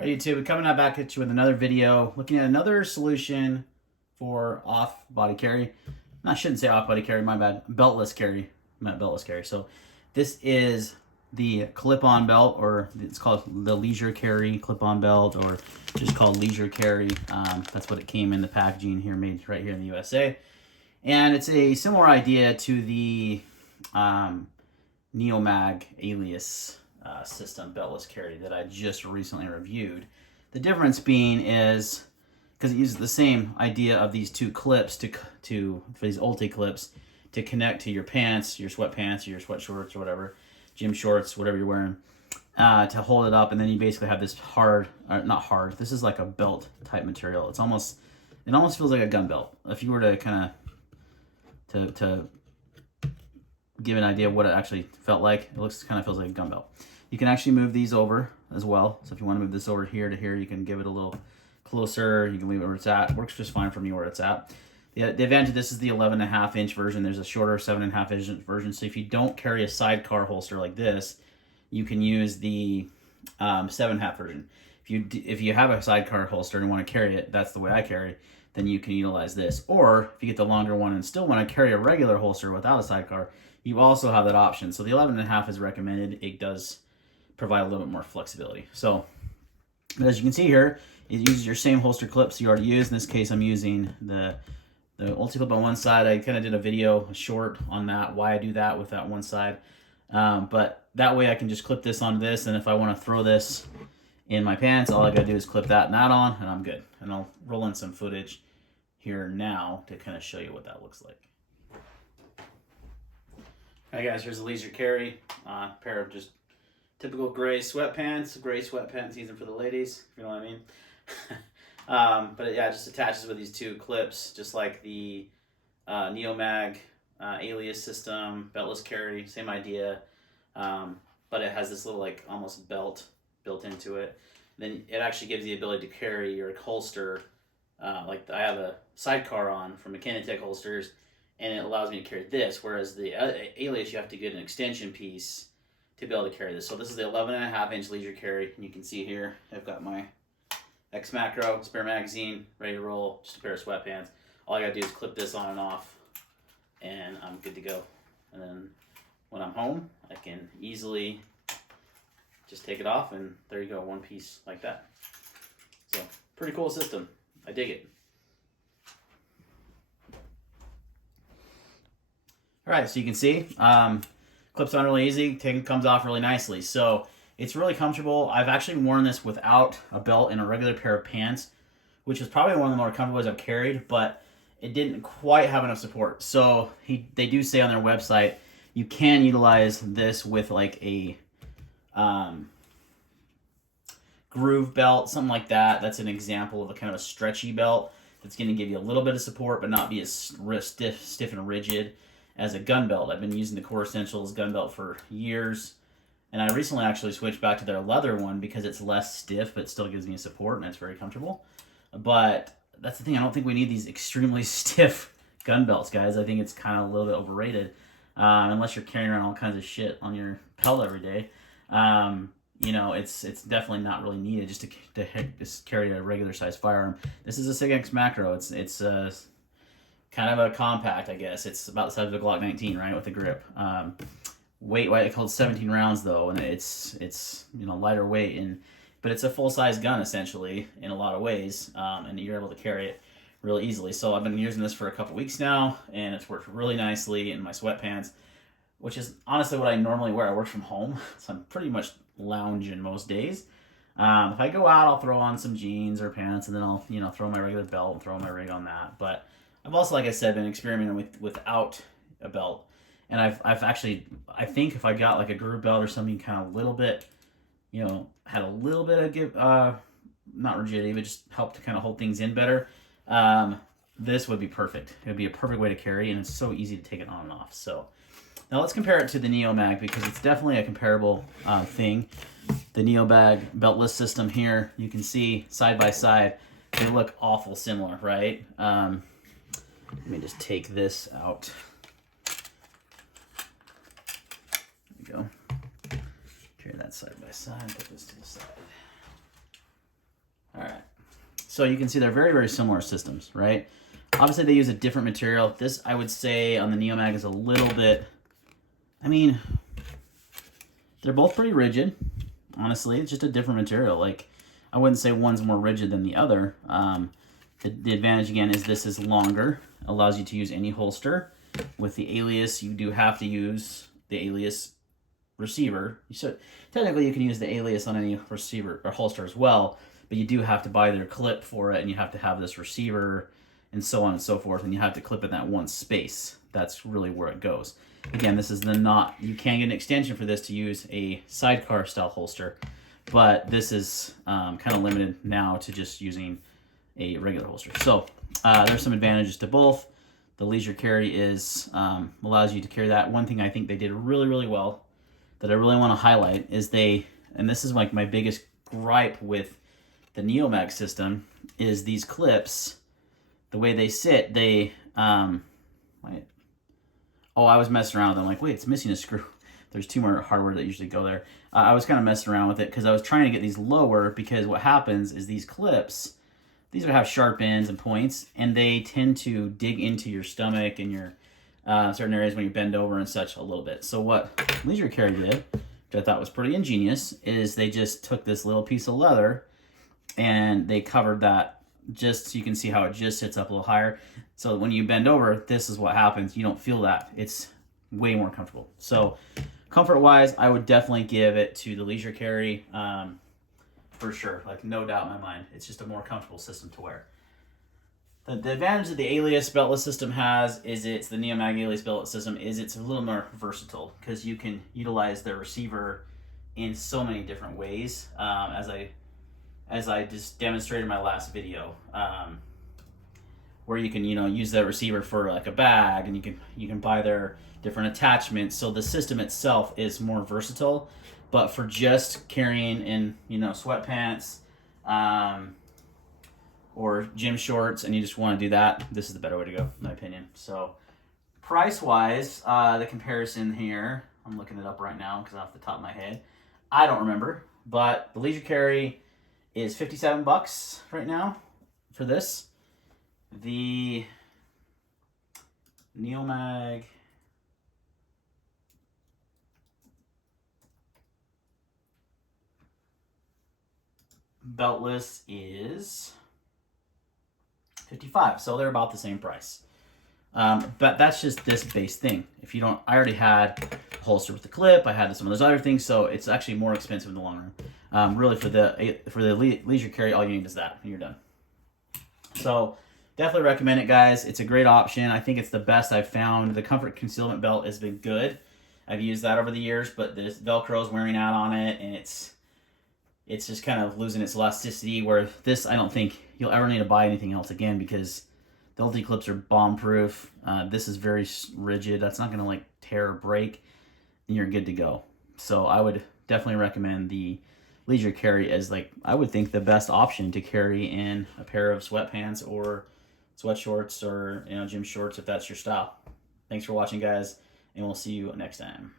All right, YouTube, coming out back at you with another video, looking at another solution for off-body carry. I shouldn't say off-body carry, my bad. Beltless carry, not beltless carry. So this is the clip-on belt, or it's called the Leisure Carry clip-on belt, or just called Leisure Carry. That's what it came in the packaging here, made right here in the USA. And it's a similar idea to the Neomag Alias system beltless carry that I just recently reviewed. The difference being is because it uses the same idea of these two clips for these Ulti clips to connect to your pants, your sweatpants, or your sweat shorts, or whatever, gym shorts, whatever you're wearing, to hold it up, and then you basically have this not hard. This is like a belt type material. It almost feels like a gun belt. If you were to kind of to give an idea of what it actually felt like, it kind of feels like a gun belt. You can actually move these over as well. So if you want to move this over here to here, you can give it a little closer. You can leave it where it's at. It works just fine for me where it's at. The advantage of this is the 11.5-inch version. There's a shorter 7.5-inch version. So if you don't carry a sidecar holster like this, you can use the 7.5 version. If you have a sidecar holster and want to carry it, that's the way I carry, then you can utilize this. Or if you get the longer one and still want to carry a regular holster without a sidecar, you also have that option. So the 11.5 is recommended. It does provide a little bit more flexibility. So as you can see here, it uses your same holster clips you already used. In this case, I'm using the Ulti clip on one side. I kind of did a video, short on that, why I do that with that one side. But that way I can just clip this onto this, and if I want to throw this in my pants, all I gotta do is clip that and that on, and I'm good. And I'll roll in some footage here now to kind of show you what that looks like. All right, guys, here's the Leisure Carry, pair of just typical gray sweatpants season for the ladies, if you know what I mean. But yeah, it just attaches with these two clips, just like the Neomag Alias system, beltless carry, same idea. But it has this little like almost belt built into it. Then it actually gives the ability to carry your holster. Like I have a sidecar on from Mechanitek holsters, and it allows me to carry this, whereas the Alias, you have to get an extension piece to be able to carry this. So this is the 11.5-inch Leisure Carry, and you can see here, I've got my X Macro, spare magazine, ready to roll, just a pair of sweatpants. All I gotta do is clip this on and off, and I'm good to go. And then when I'm home, I can easily just take it off, and there you go, one piece like that. So, pretty cool system. I dig it. All right, so you can see, clips on really easy, comes off really nicely. So it's really comfortable. I've actually worn this without a belt and a regular pair of pants, which is probably one of the more comfortable ones I've carried, but it didn't quite have enough support. So they do say on their website, you can utilize this with like a groove belt, something like that. That's an example of a kind of a stretchy belt that's going to give you a little bit of support, but not be as stiff and rigid as a gun belt. I've been using the Core Essentials gun belt for years, and I recently actually switched back to their leather one because it's less stiff, but still gives me support, and it's very comfortable. But that's the thing, I don't think we need these extremely stiff gun belts, guys. I think it's kind of a little bit overrated, unless you're carrying around all kinds of shit on your belt every day. You know, it's definitely not really needed just to carry a regular size firearm. This is a SIG X Macro. It's kind of a compact, I guess. It's about the size of a Glock 19, right, with the grip. Weight it holds 17 rounds though, and it's lighter weight, but it's a full size gun essentially in a lot of ways, and you're able to carry it really easily. So I've been using this for a couple weeks now, and it's worked really nicely in my sweatpants, which is honestly what I normally wear. I work from home, so I'm pretty much lounging most days. If I go out, I'll throw on some jeans or pants, and then I'll throw my regular belt and throw my rig on that. But I've also, like I said, been experimenting without a belt, and I've actually, I think if I got like a groove belt or something, kind of a little bit, had a little bit of not rigidity, but just helped to kind of hold things in better. This would be perfect. It would be a perfect way to carry, and it's so easy to take it on and off. So now let's compare it to the Neomag, because it's definitely a comparable thing. The Neomag beltless system here, you can see side by side, they look awful similar, right? Let me just take this out. There we go. Carry that side by side, put this to the side. So you can see they're very, very similar systems, right? Obviously, they use a different material. This, I would say, on the Neomag is a little bit, I mean, they're both pretty rigid, honestly. It's just a different material. Like, I wouldn't say one's more rigid than the other. The advantage, again, is this is longer. Allows you to use any holster. With the Alias, you do have to use the Alias receiver. So technically, you can use the Alias on any receiver or holster as well, but you do have to buy their clip for it, and you have to have this receiver, and so on and so forth, and you have to clip in that one space. That's really where it goes. Again, this is you can get an extension for this to use a sidecar style holster, but this is kind of limited now to just using a regular holster. So there's some advantages to both. The leisure carry allows you to carry that. One thing I think they did really, really well that I really want to highlight is and this is like my biggest gripe with the Neomag system, is these clips, the way they sit, I was messing around with them. Like, wait, it's missing a screw. There's two more hardware that usually go there. I was kind of messing around with it because I was trying to get these lower, because what happens is these clips, these would have sharp ends and points, and they tend to dig into your stomach and your certain areas when you bend over and such a little bit. So what Leisure Carry did, which I thought was pretty ingenious, is they just took this little piece of leather and they covered that just so you can see how it just sits up a little higher. So when you bend over, this is what happens. You don't feel that. It's way more comfortable. So comfort-wise, I would definitely give it to the Leisure Carry for sure. Like, no doubt in my mind. It's just a more comfortable system to wear. The advantage that the Alias beltless system has is the Neomag Alias beltless system is it's a little more versatile, because you can utilize the receiver in so many different ways, as I just demonstrated in my last video, where you can use that receiver for like a bag, and you can buy their different attachments. So the system itself is more versatile, but for just carrying in sweatpants, or gym shorts, and you just want to do that, this is the better way to go, in my opinion. So price-wise, the comparison here, I'm looking it up right now because off the top of my head, I don't remember, but the Leisure Carry is $57 right now for this. The Neomag beltless is $55, so they're about the same price. But that's just this base thing. If you don't, I already had a holster with the clip. I had some of those other things, so it's actually more expensive in the long run. Really, for the Leisure Carry, all you need is that, and you're done. So definitely recommend it, guys. It's a great option. I think it's the best I've found. The Comfort Concealment Belt has been good. I've used that over the years, but this Velcro is wearing out on it, and it's just kind of losing its elasticity, where this, I don't think you'll ever need to buy anything else again, because the LT clips are bomb-proof. This is very rigid. That's not going to like tear or break, and you're good to go. So I would definitely recommend the Leisure Carry as, like, I would think the best option to carry in a pair of sweatpants or sweat shorts or gym shorts, if that's your style. Thanks for watching, guys, and we'll see you next time.